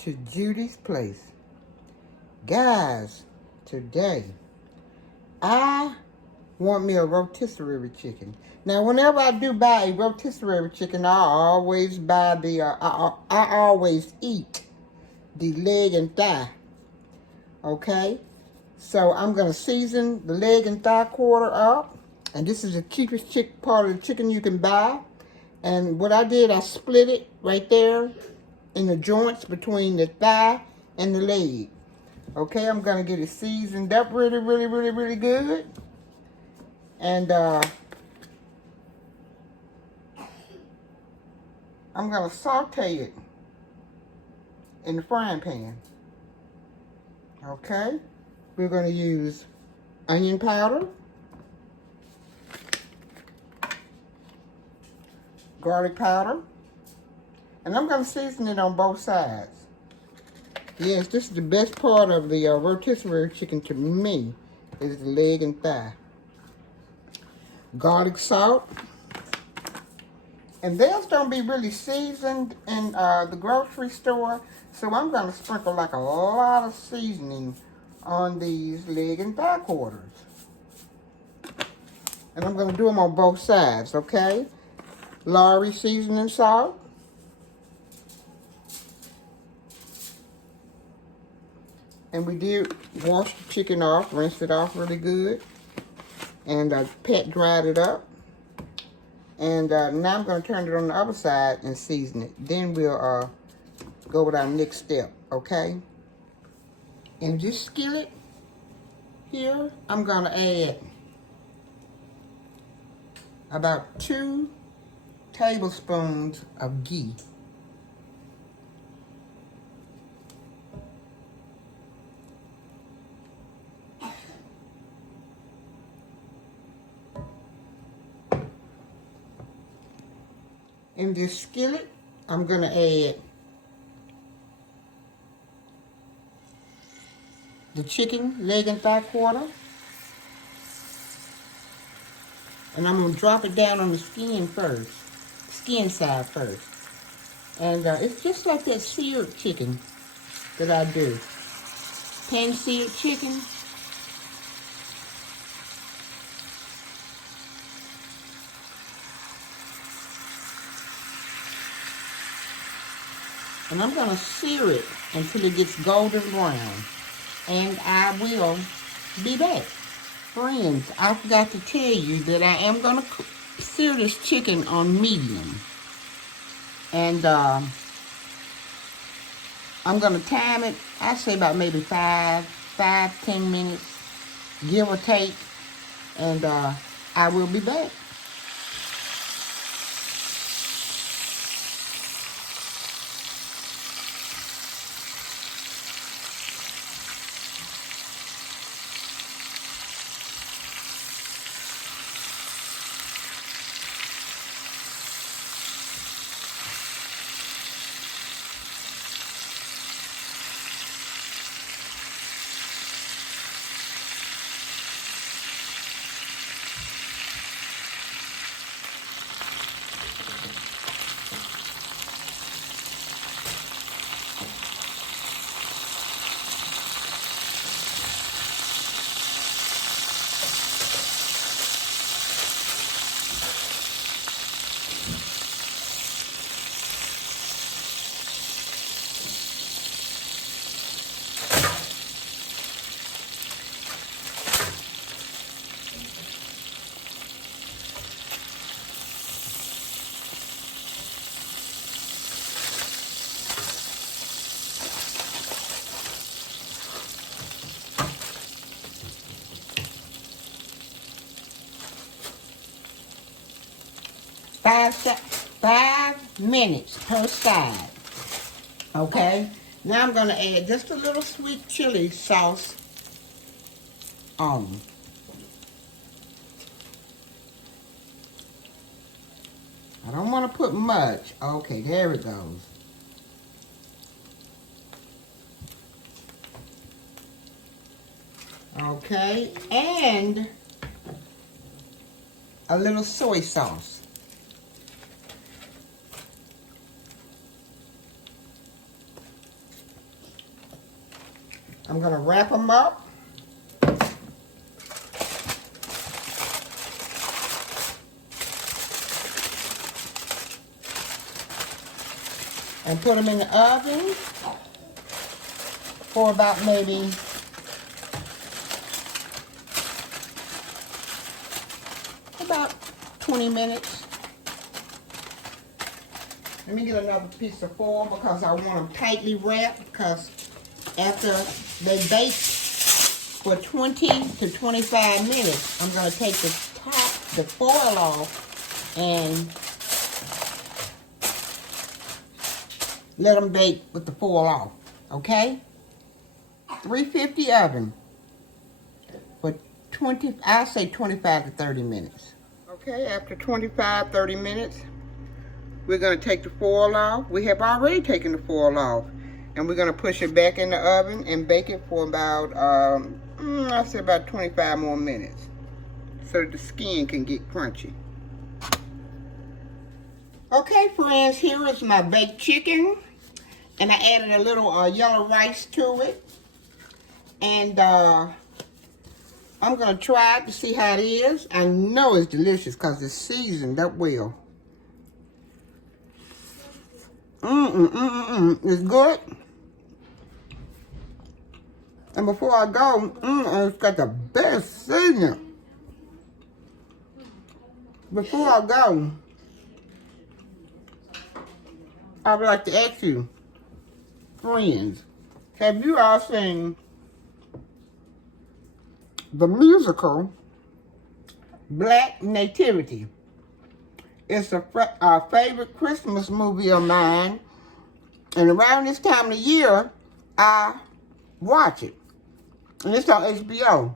to Judy's place. Guys, today I want me a rotisserie chicken. Now, whenever I do buy a rotisserie chicken, I always buy I always eat the leg and thigh. Okay? So I'm going to season the leg and thigh quarter up. And this is the cheapest part of the chicken you can buy. And what I did, I split it right there in the joints between the thigh and the leg. Okay, I'm going to get it seasoned up really good. And I'm going to saute it in the frying pan. Okay, we're going to use onion powder, garlic powder, and I'm going to season it on both sides. Yes, this is the best part of the rotisserie chicken to me, is the leg and thigh. Garlic salt. And theirs don't be really seasoned in the grocery store, so I'm going to sprinkle like a lot of seasoning on these leg and thigh quarters. And I'm going to do them on both sides, okay? Lorry seasoning salt. And we did wash the chicken off, rinse it off really good. And pat dried it up. And now I'm going to turn it on the other side and season it. Then we'll go with our next step, okay? In this skillet here, I'm going to add about 2 tablespoons of ghee. In this skillet, I'm going to add the chicken leg and thigh quarter. And I'm going to drop it down on the skin side first. And it's just like that seared chicken that I do. Pan-seared chicken. And I'm going to sear it until it gets golden brown. And I will be back. Friends, I forgot to tell you that I am going to sear this chicken on medium. And I'm going to time it, I say about maybe 10 minutes, give or take. And I will be back. Five minutes per side. Okay? Now I'm going to add just a little sweet chili sauce on. I don't want to put much. Okay, there it goes. Okay, and a little soy sauce. I'm going to wrap them up. And put them in the oven for about maybe about 20 minutes. Let me get another piece of foil because I want them tightly wrapped, because after they bake for 20 to 25 minutes, I'm going to take the foil off and let them bake with the foil off, okay? 350 oven for 25 to 30 minutes. Okay, after 25, 30 minutes, we're going to take the foil off. We have already taken the foil off. And we're going to push it back in the oven and bake it for about, I'll say about 25 more minutes, so the skin can get crunchy. Okay, friends, here is my baked chicken. And I added a little yellow rice to it. And I'm going to try it to see how it is. I know it's delicious because it's seasoned up well. It's good. And before I go, it's got the best seasoning. Before I go, I would like to ask you, friends, have you all seen the musical Black Nativity? It's a favorite Christmas movie of mine, and around this time of the year, I watch it. And it's on HBO.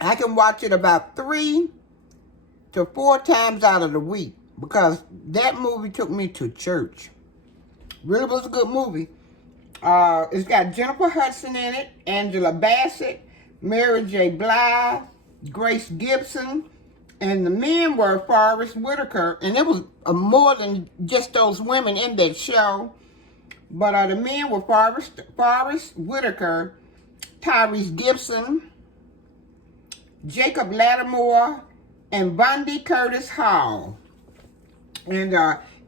I can watch it about 3 to 4 times out of the week because that movie took me to church. Really was a good movie. It's got Jennifer Hudson in it, Angela Bassett, Mary J. Blige, Grace Gibson, and the men were Forrest Whitaker. And it was more than just those women in that show. But the men were Forrest Whitaker, Tyrese Gibson, Jacob Lattimore, and Bundy Curtis Hall. And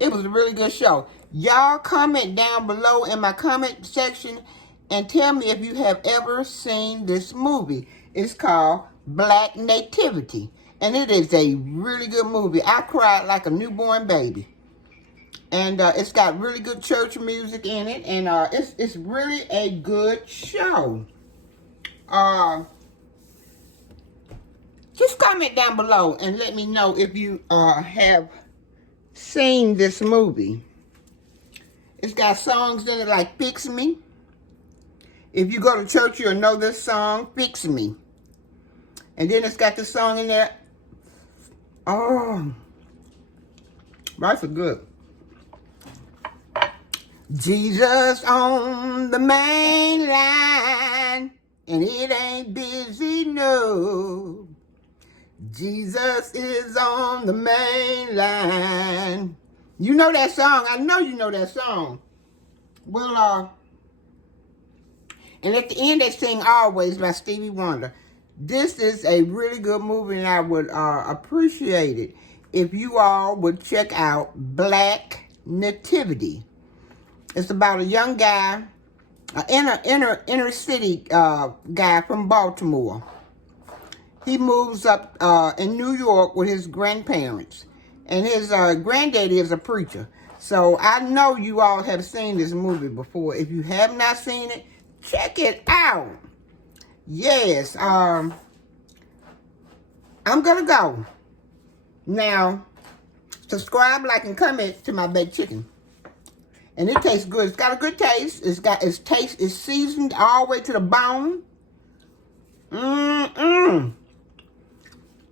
it was a really good show. Y'all comment down below in my comment section and tell me if you have ever seen this movie. It's called Black Nativity. And it is a really good movie. I cried like a newborn baby. And it's got really good church music in it. And it's really a good show. Just comment down below and let me know if you have seen this movie. It's got songs in it like Fix Me. If you go to church, you'll know this song, Fix Me. And then it's got this song in there. Oh, rice are good. Jesus on the main line, and it ain't busy, no. Jesus is on the main line. You know that song. I know you know that song. Well, and at the end they sing Always by Stevie Wonder. This is a really good movie, and I would appreciate it if you all would check out Black Nativity. It's about a young guy, an inner city guy from Baltimore. He moves up in New York with his grandparents. And his granddaddy is a preacher. So I know you all have seen this movie before. If you have not seen it, check it out. Yes. I'm going to go. Now, subscribe, like, and comment to my baked chicken. And it tastes good. It's got a good taste. It's seasoned all the way to the bone.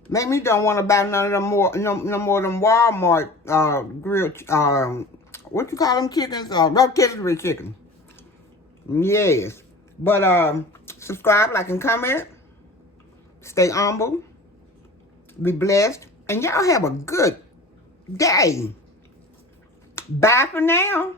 Make me don't want to buy none of them no more than Walmart grilled what you call them chickens? Rotisserie chicken. Yes. But subscribe, like, and comment. Stay humble. Be blessed. And y'all have a good day. Bye for now.